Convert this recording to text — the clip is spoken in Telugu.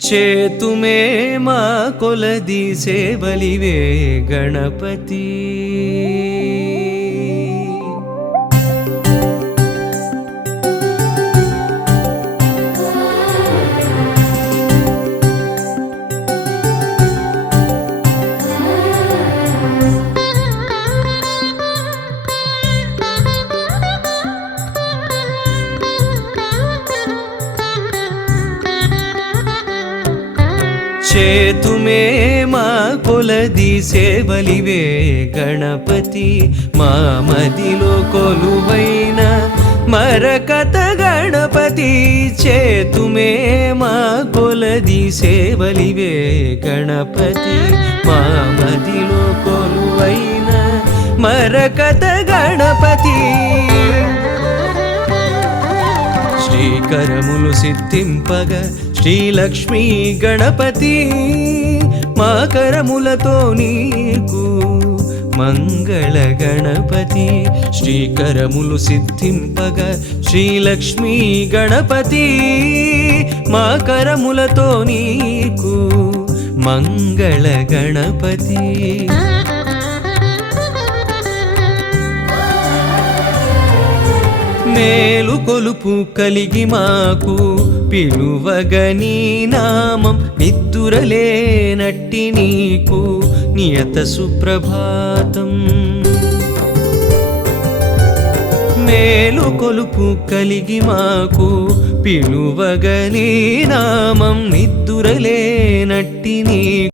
చేతుమే మా కొలది సేవలివే గణపతి. చేతుమే మా కొలది సేవలివే గణపతి. మా మదిలో కొలువైన మరకత గణపతి. చేతుమే మా కొలది సేవలివే గణపతి. మా మదిలో కొలువైన మరకత గణపతి. శ్రీకరములు సిద్ధింపగ శ్రీలక్ష్మీ గణపతి. మా కరములతో నీకు మంగళ గణపతి. శ్రీకరములు సిద్ధింపగ శ్రీలక్ష్మీ గణపతి. మా కరములతో నీకు మంగళ గణపతి. మేలు కొలుపు కలిగి మాకు పిలువగని నామం. నిద్దురలేనట్టి నీకు నియత సుప్రభాతం. మేలు కొలుపు కలిగి మాకు పిలువగని నామం. నిద్దురలేనట్టి నీకు